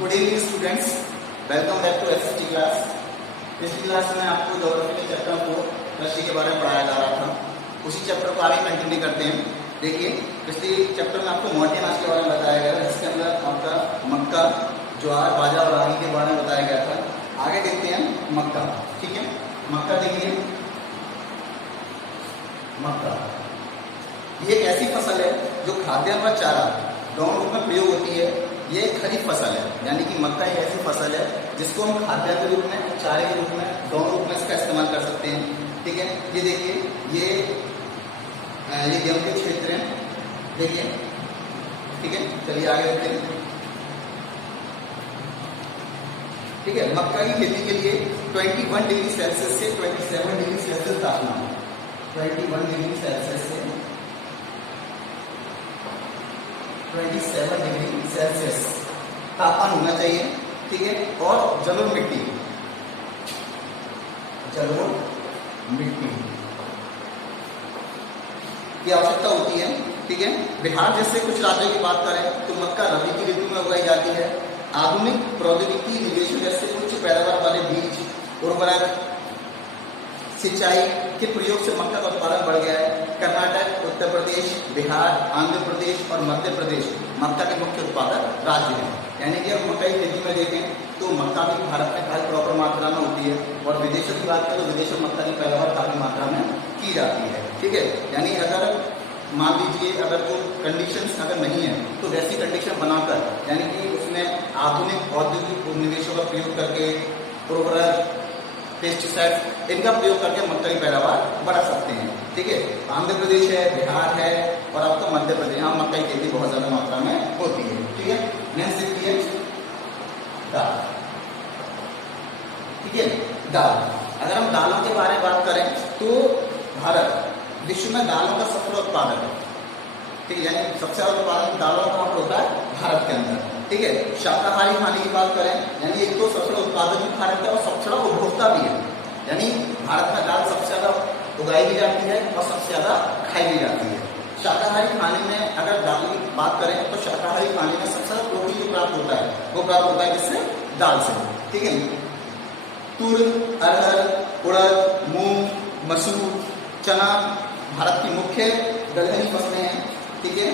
Good evening students, welcome back to SST class. पिछली class में आपको ज्योग्राफी के चैप्टर को कृषि के बारे में पढ़ाया जा रहा था। उसी चैप्टर को आगे कंटिन्यू करते हैं। देखिए, पिछले चैप्टर में आपको मोटेनाज के बारे में बताया गया था, जिसके अंदर आपका मक्का, ज्वार, बाजरा और रागी के बारे में बताया गया था। आगे देखते हैं मक्का। ठीक है, मक्का देखिए, मक्का ये एक ऐसी फसल है जो खाद्यान्न व चारा दोनों रूप में प्रयोग होती है। ये खरीफ फसल है, यानी कि मक्का एक ऐसी फसल है जिसको हम खाद्यान्न के रूप में, चारे के रूप में, दोनों रूप में इसका इस्तेमाल कर सकते हैं। ठीक है, ये देखिए, ये गेहूं के क्षेत्र हैं। देखिए, ठीक है, चलिए आगे देखते हैं। ठीक है, मक्का की खेती के लिए 21 डिग्री सेल्सियस से 27 डिग्री सेल्सियस तापमान, 21 डिग्री सेल्सियस से 27 डिग्री सेल्सियस तापमान होना चाहिए। ठीक है, और जलोढ़ मिट्टी, जलोढ़ मिट्टी की आवश्यकता होती है। ठीक है, बिहार जैसे कुछ राज्यों की बात करें तो मक्का रबी की ऋतु में उगाई जाती है। आधुनिक प्रौद्योगिकी निवेश जैसे उच्च पैदावार वाले बीज, उर्वरक, सिंचाई के प्रयोग से मक्का का उत्पादन बढ़ गया है। कर्नाटक, उत्तर प्रदेश, बिहार, आंध्र प्रदेश और मध्य प्रदेश मक्का के मुख्य उत्पादक राज्य हैं। यानी कि हम मक्का की खेती में देखें तो मक्का भी भारत में काफी प्रॉपर मात्रा में होती है, और विदेशों की बात करें तो विदेशों में मक्का की पैदावार काफी मात्रा में की जाती है। ठीक है, यानी अगर मान लीजिए अगर जो कंडीशंस अगर नहीं है तो वैसी कंडीशन बनाकर, यानी कि उसमें आधुनिक औद्योगिक निवेशों का प्रयोग करके, उर्वरक, पेस्टिसाइड इनका प्रयोग करके मक्का की पैदावार बढ़ा सकते हैं। ठीक है, आंध्र प्रदेश है, बिहार है और आपका मध्य प्रदेश, यहाँ मक्का की खेती बहुत ज्यादा मात्रा में होती है। ठीक है, नेक्स्ट देखिए दाल। ठीक है, दाल, अगर हम दालों के बारे में बात करें तो भारत विश्व में दालों का सबसे बड़ा उत्पादक है। ठीक है, यानी सबसे ज्यादा उत्पादन दालों का होता है भारत के अंदर। ठीक है, शाकाहारी खाने की बात करें, यानी एक तो सबसे बड़ा उत्पादक भी भारत है और सबसे बड़ा उपभोक्ता भी है। यानी भारत में दाल सबसे ज्यादा उगाई भी जाती है और सबसे ज्यादा खाई भी जाती है। शाकाहारी खाने में अगर दाल की बात करें तो शाकाहारी खाने में सबसे ज्यादा प्रोटीन जो प्राप्त होता है वो प्राप्त होता है किससे? दाल से। ठीक है, तुर, अरहर, उड़द, मूंग, मसूर, चना भारत की मुख्य दलहनी फसलें हैं। ठीक है,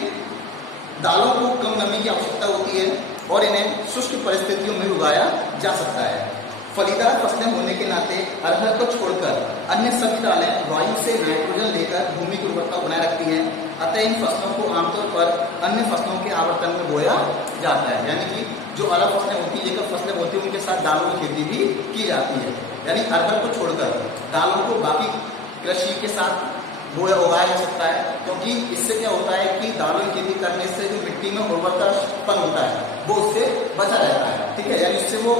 दालों को कम नमी की आवश्यकता होती है और इन्हें शुष्क परिस्थितियों में उगाया जा सकता है। फलीदार फसलें होने के नाते अरहर को छोड़कर अन्य सभी दालें वायु से नाइट्रोजन लेकर भूमि की उर्वरता बनाए रखती हैं। अतः इन फसलों को आमतौर पर अन्य फसलों के आवर्तन में बोया जाता है। यानी कि जो अलग फसलें होती है, जेकर फसलें होती है, उनके साथ दालों की खेती भी की जाती है। यानी अरहर को छोड़कर दालों को बाकी कृषि के साथ बोया उगाया जा सकता है, क्योंकि इससे क्या होता है कि दालों की खेती करने से जो मिट्टी में उर्वरतापन होता है वो उससे बचा रहता है। ठीक है, यानी इससे वो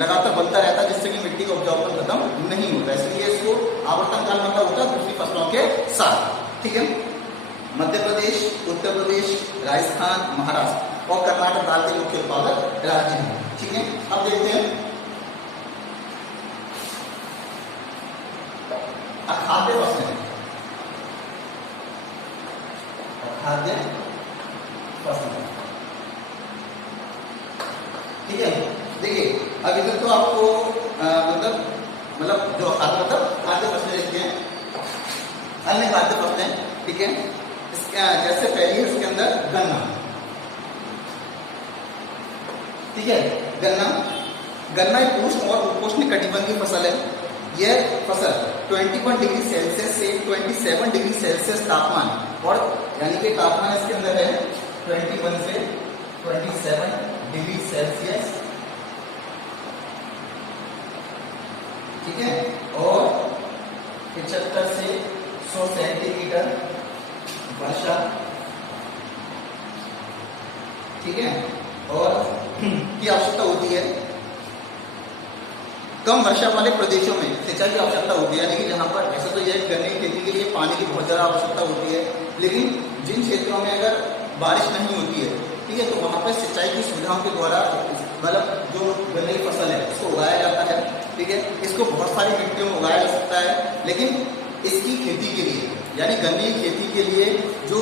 लगातार बनता रहता है, जिससे कि मिट्टी का उपजाऊपन खत्म नहीं होता। इसलिए इसको आवर्तन काल मतलब होता है दूसरी फसलों के साथ। ठीक है, मध्य प्रदेश, उत्तर प्रदेश, राजस्थान, महाराष्ट्र और कर्नाटक दाल के मुख्य उत्पादक राज्य हैं। ठीक है, अब देखते हैं खाद्य फसलें। खाद्य फसलें, ठीक है, देखिए अभी तक तो आपको मतलब जो खाद्य फसलें देखते हैं, अन्य खाद्य फसलें। ठीक है, इसका जैसे पहली है इसके अंदर गन्ना। ठीक है, गन्ना एक उष्ण और उपोष्ण कटिबंधीय फसल है। यह फसल 21 डिग्री सेल्सियस से 27 डिग्री सेल्सियस तापमान, और यानी कि तापमान इसके अंदर है 21 से 27 डिग्री सेल्सियस। ठीक है, और 75 से 100 सेंटीमीटर वर्षा। ठीक है, और की आवश्यकता होती है। कम वर्षा वाले प्रदेशों में सिंचाई की आवश्यकता होती है, यानी कि जहाँ पर ऐसा तो यह गन्ने की खेती के लिए पानी की बहुत ज़्यादा आवश्यकता होती है, लेकिन जिन क्षेत्रों में अगर बारिश नहीं होती है, ठीक है, तो वहाँ पर सिंचाई की सुविधाओं के द्वारा मतलब जो गन्ने की फसल है उसको उगाया जाता है। ठीक है, इसको बहुत सारी मिट्टियों में उगाया जा सकता है, लेकिन इसकी खेती के लिए, यानी गन्ने की खेती के लिए जो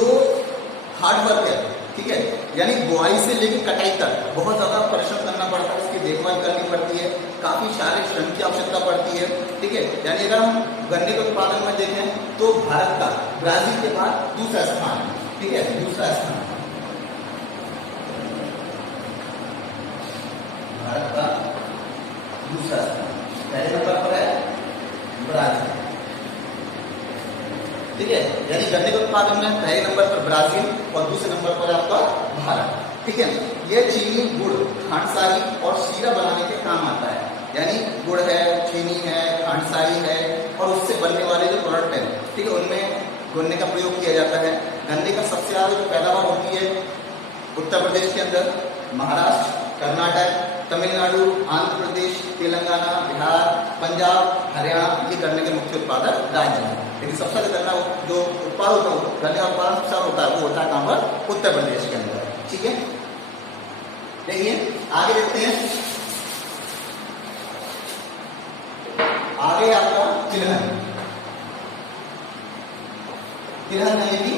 हार्ड वर्क है, ठीक है, यानी बुआई से लेकर कटाई तक बहुत ज्यादा परिश्रम करना पड़ता है, इसकी देखभाल करनी पड़ती है, काफी शारीरिक श्रम की आवश्यकता पड़ती है। ठीक है, यानी अगर हम गन्ने के उत्पादन में देखें तो भारत का ब्राजील के बाद दूसरा स्थान है। ठीक है, दूसरा स्थान भारत का दूसरा स्थान, पहले नंबर पर है ब्राजील। ठीक है, यानी गन्ने के उत्पादन में पहले नंबर पर ब्राजील और दूसरे नंबर पर आपका भारत। ठीक है, ये चीनी, गुड़, खांडसारी और शीरा बनाने के काम आता है। यानी गुड़ है, चीनी है, खांडसारी है और उससे बनने वाले जो प्रोडक्ट है, ठीक है, उनमें गन्ने का प्रयोग किया जाता है। गन्ने का सबसे ज्यादा जो पैदावार होती है उत्तर प्रदेश के अंदर, महाराष्ट्र, कर्नाटक, तमिलनाडु, आंध्र प्रदेश, तेलंगाना, बिहार, पंजाब, हरियाणा, ये गन्ने के मुख्य उत्पादक राज्य हैं। लेकिन सबसे ज्यादा गन्ना जो उत्पाद होता है, गन्ने का उत्पादन सबसे ज्यादा होता है, वो होता है कहाँ पर? उत्तर प्रदेश के अंदर। ठीक है, देखिए आगे देखते हैं। आगे आपका तिलहन। तिलहन यानी कि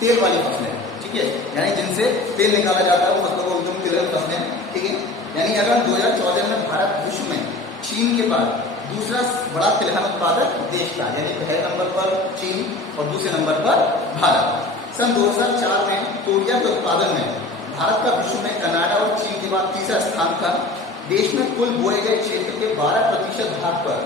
तेल वाली फसलें। ठीक है, यानी जिनसे तेल निकाला जाता है वो फसलों को एकदम तिलहन फसलें। ठीक है, यानी अगर 2014 में भारत विश्व में चीन के बाद दूसरा बड़ा तिलहन उत्पादक देश था, यानी पहले नंबर पर चीन और दूसरे नंबर पर भारत। सन 2004 में तोरिया के उत्पादन में भारत का विश्व में कनाडा और चीन के बाद तीसरा स्थान था। देश में कुल बोए गए क्षेत्र के 12% भाग पर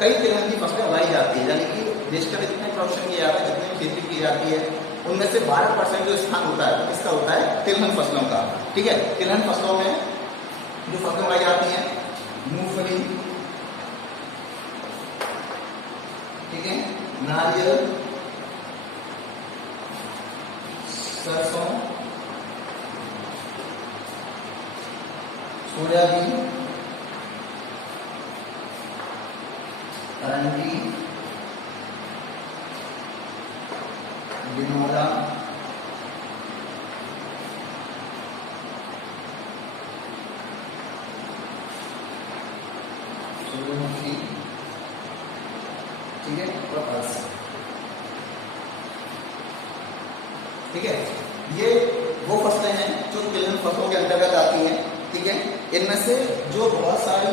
कई तिलहन की फसलें उगाई जाती है। यानी कि देश का जितने प्रोडक्शन किया जाता है, जितनी खेती की जाती है, उनमें से 12% जो स्थान होता है किसका होता है? तिलहन फसलों का। ठीक है, तिलहन फसलों में जो फसलें उगाई जाती हैं, मूंगफली, ठीक है, नारियल, सरसों, सोयाबीन, अरंडी, बिनौला, सूरजमुखी, ठीक है, और अलसी। ठीक है, ये वो फसलें हैं जो तिलहन फसलों के अंतर्गत आती हैं। ठीक है, इनमें से जो बहुत सारी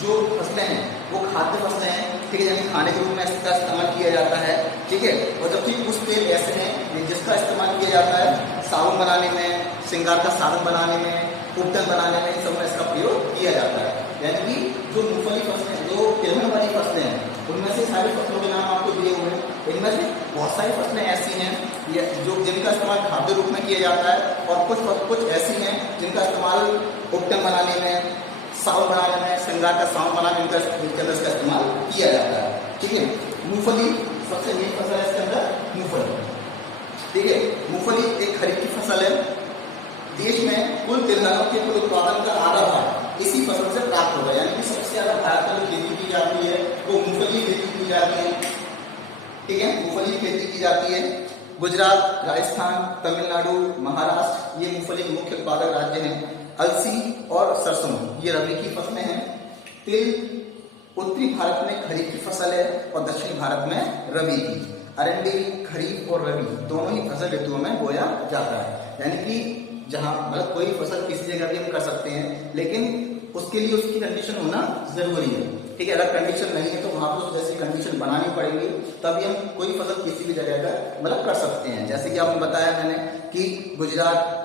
जो फसलें हैं वो खाद्य फसलें हैं। ठीक है, यानी खाने के रूप में इसका इस्तेमाल किया जाता है। ठीक है, और जबकि कुछ तेल ऐसे हैं जिसका इस्तेमाल किया जाता है साबुन बनाने में, श्रृंगार का साधन बनाने में, उपटन बनाने में, इन सब में इसका प्रयोग किया जाता है। यानी कि जो मूंगफली फसलें, जो तिलहन वाली फसलें हैं, उनमें से सारी फसलों के नाम आपको दिए हुए हैं। इनमें से बहुत सारी फसलें ऐसी हैं जो जिनका इस्तेमाल खाद्य रूप में किया जाता है और कुछ ऐसी हैं जिनका इस्तेमाल उपटन बनाने में, साबुन बनाने में, श्रृंगार का साबुन बनाने में इनके अंदर इसका इस्तेमाल किया जाता है। ठीक है, मूंगफली सबसे मेन फसल है इसके अंदर, मूंगफली। ठीक है, मूंगफली एक खरीफ की फसल है। देश में कुल तिलहनों के कुल उत्पादन का आधा भाग इसी फसल से प्राप्त होगा। यानी कि सबसे ज्यादा भारत में जो खेती की जाती है वो मूंगफली खेती की जाती है। ठीक है, मूंगफली खेती की जाती है। गुजरात, राजस्थान, तमिलनाडु, महाराष्ट्र, ये मूंगफली के मुख्य उत्पादक राज्य हैं। अलसी और सरसों ये रबी की फसलें हैं। तिल उत्तरी भारत में खरीफ की फसल है और दक्षिणी भारत में रबी की। अरंडी खरीफ और रबी दोनों ही फसल ऋतुओं में बोया जाता है। यानी कि जहां मतलब कोई फसल किसी जगह भी हम कर सकते हैं, लेकिन उसके लिए उसकी कंडीशन होना जरूरी है। ठीक है, अगर कंडीशन नहीं है तो वहां पर जैसी कंडीशन बनानी पड़ेगी, तभी हम कोई फसल किसी भी जगह का मतलब कर सकते हैं। जैसे कि आपने बताया मैंने कि गुजरात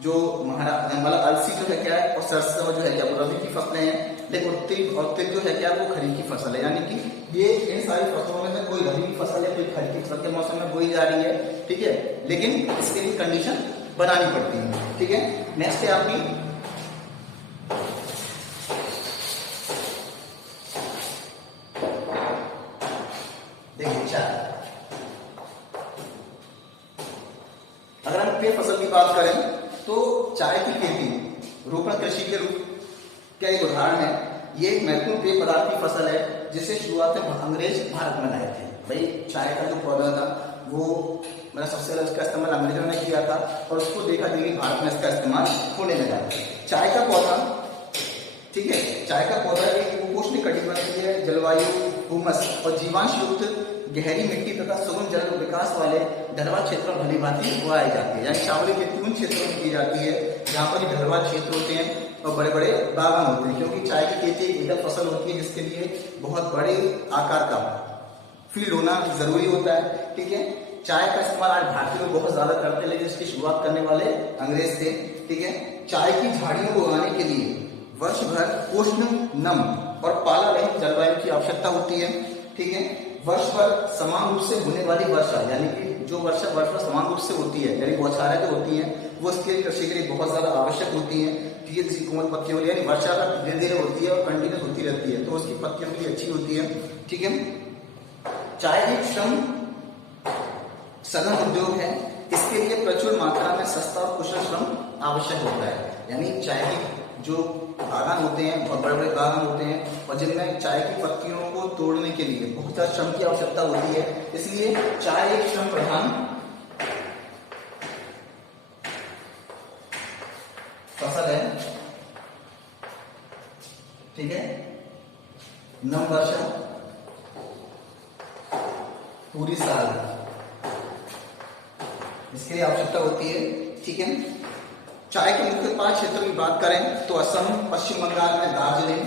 जो महाराष्ट्र मतलब अलसी जो है क्या है और सरसों जो है क्या वो रबी की फसलें हैं, लेकिन तिल जो है क्या वो खरीफ की फसल है। यानी कि ये इन सारी फसलों में से कोई रबी की फसल है, कोई खरीफ की फसल के मौसम में बोई जा रही है। ठीक है, लेकिन इसके लिए कंडीशन बनानी पड़ती है। ठीक है, नेक्स्ट है आपकी देखिए चाय। अगर हम पेय फसल की बात करें तो चाय की खेती रोपण कृषि के रूप का एक उदाहरण है। ये एक महत्वपूर्ण पेय पदार्थ की फसल है जिसे शुरुआत में अंग्रेज भारत में लाए थे। भाई चाय का जो पौधा था वो मतलब सबसे पहले उसका इस्तेमाल अंग्रेजों ने किया था और उसको देखा देखी भारत में इसका इस्तेमाल होने लगा। चाय का पौधा, ठीक है, चाय का पौधा एक उपोष्ण कटिबंधीय जलवायु, हुमस और जीवांश युक्त गहरी मिट्टी तथा सुगम जल विकास वाले ढलवां क्षेत्रों में भली भांति उगाई जाती है। यानी चावल की खेती उन क्षेत्रों में की जाती है जहाँ पर ढलवां क्षेत्र होते हैं और बड़े बड़े बागान होते हैं, क्योंकि चाय की खेती एक एकल फसल होती है जिसके लिए बहुत बड़े आकार का फील्ड होना जरूरी होता है। ठीक है, चाय का इस्तेमाल आज भारतीय लोग बहुत ज्यादा करते हैं, लेकिन इसकी शुरुआत करने वाले अंग्रेज थे। ठीक है, चाय की झाड़ियों को उगाने के लिए वर्ष भर उष्ण, नम और पाला रहित जलवायु की आवश्यकता होती है। ठीक है, वर्ष भर समान रूप से होने वाली वर्षा, यानी कि जो वर्षा वर्ष भर समान रूप से होती है, यानी बौछारें जो होती हैं वो इसके कृषि के लिए बहुत ज्यादा आवश्यक होती है। ठीक है, जिसकी कोमल पत्तियों के लिए, यानी वर्षा धीरे धीरे होती है और कंटिन्यूस होती रहती है, तो उसकी पत्तियों के लिए अच्छी होती है। ठीक है, चाय एक श्रम सघन उद्योग है, इसके लिए प्रचुर मात्रा में सस्ता और कुशल श्रम आवश्यक होता है। यानी चाय की जो बागान होते हैं, बहुत बड़े बड़े बागान होते हैं और जिनमें चाय की पत्तियों को तोड़ने के लिए बहुत ज्यादा श्रम की आवश्यकता होती है, इसलिए चाय एक श्रम प्रधान फसल है। ठीक है, नम वर्षा पूरी साल इसके लिए आवश्यकता होती है। ठीक है, चाय के मुख्य 5 क्षेत्रों की बात करें तो असम, पश्चिम बंगाल में दार्जिलिंग।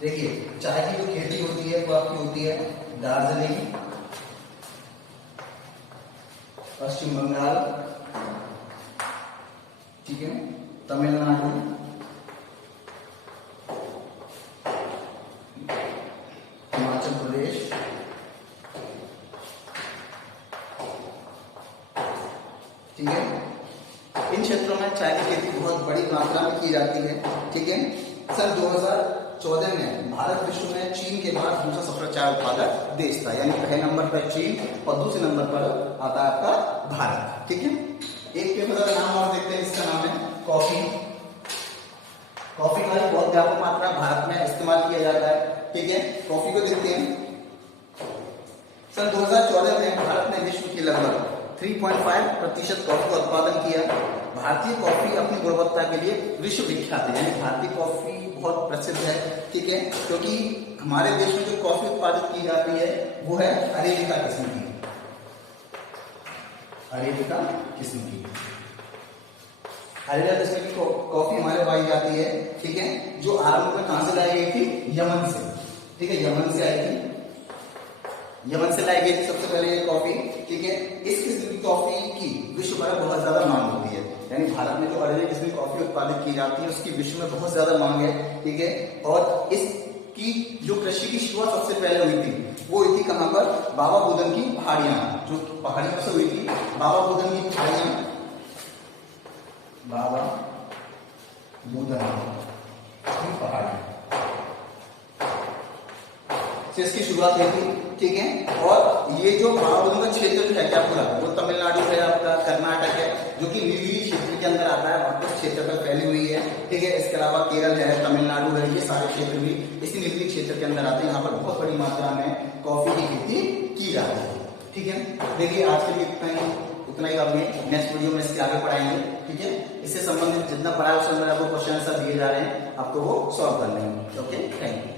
देखिए, चाय की जो खेती होती है वो आपकी होती है दार्जिलिंग, पश्चिम बंगाल, ठीक है, तमिलनाडु, हिमाचल प्रदेश, ठीक है, इन क्षेत्रों में चाय की खेती बहुत बड़ी मात्रा में की जाती है। ठीक है, सन 2014 में भारत विश्व में चीन के बाद दूसरा सबसे चाय उत्पादक देश था, यानी पहले नंबर पर चीन और दूसरे नंबर पर आता है आपका भारत। ठीक है, एक पेपर का नाम और देखते हैं, इसका नाम है कॉफी। कॉफी का बहुत व्यापक मात्रा भारत में इस्तेमाल किया जाता है। ठीक है, कॉफी को देखते हैं, सन 2014 में भारत ने विश्व की लगभग 3.5% कॉफी का उत्पादन किया। भारतीय कॉफी अपनी गुणवत्ता के लिए विश्व विख्यात है, यानी भारतीय कॉफी बहुत प्रसिद्ध है। ठीक है, क्योंकि हमारे देश में जो कॉफी उत्पादित की जाती है वो है अरेबिका किस्म की, अरेबिका किस्म की, अरेबिका किस्म की कॉफी हमारे पाई जाती है। ठीक है, जो आरंभ में कहां से लाई गई थी? यमन से। ठीक है, यमन से आई थी, यमन से लाई गई थी सबसे पहले ये कॉफी। ठीक है, इस किस्म की कॉफी की विश्व भर में बहुत ज्यादा मांग होती है, यानी भारत में जो अरेबिका किस्म की कॉफी उत्पादित की जाती है उसकी विश्व में बहुत ज्यादा मांग है। ठीक है, और इसकी जो कृषि की शुरुआत सबसे पहले हुई थी वो हुई थी कहां पर? बाबा बुदन की पहाड़ियां, जो पहाड़ियों से हुई थी, बाबा बुदन की पहाड़ियां, बाबा बुदन की पहाड़ियां से इसकी शुरुआत हुई थी। ठीक है, और ये जो बाबा बुदन का क्षेत्र जो है क्या पूरा, वो तमिलनाडु है, आपका कर्नाटक है, जो कि नीलगिरी क्षेत्र के अंदर आता है, वहां पर क्षेत्र पर फैली हुई है। ठीक है, इसके अलावा केरल है, तमिलनाडु है, ये सारे क्षेत्र भी इसी नीलगिरी क्षेत्र के अंदर आते हैं। यहाँ पर बहुत बड़ी मात्रा में कॉफी की खेती की जाती है। ठीक है, देखिए आज के लिए इतना ही काफी है, नेक्स्ट वीडियो में इसके आगे पढ़ाएंगे। ठीक है, इससे संबंधित जितना पढ़ा है उसके अंदर आपको क्वेश्चन आंसर दिए जा रहे हैं, आपको वो सॉल्व करने हैं। Okay, thank you.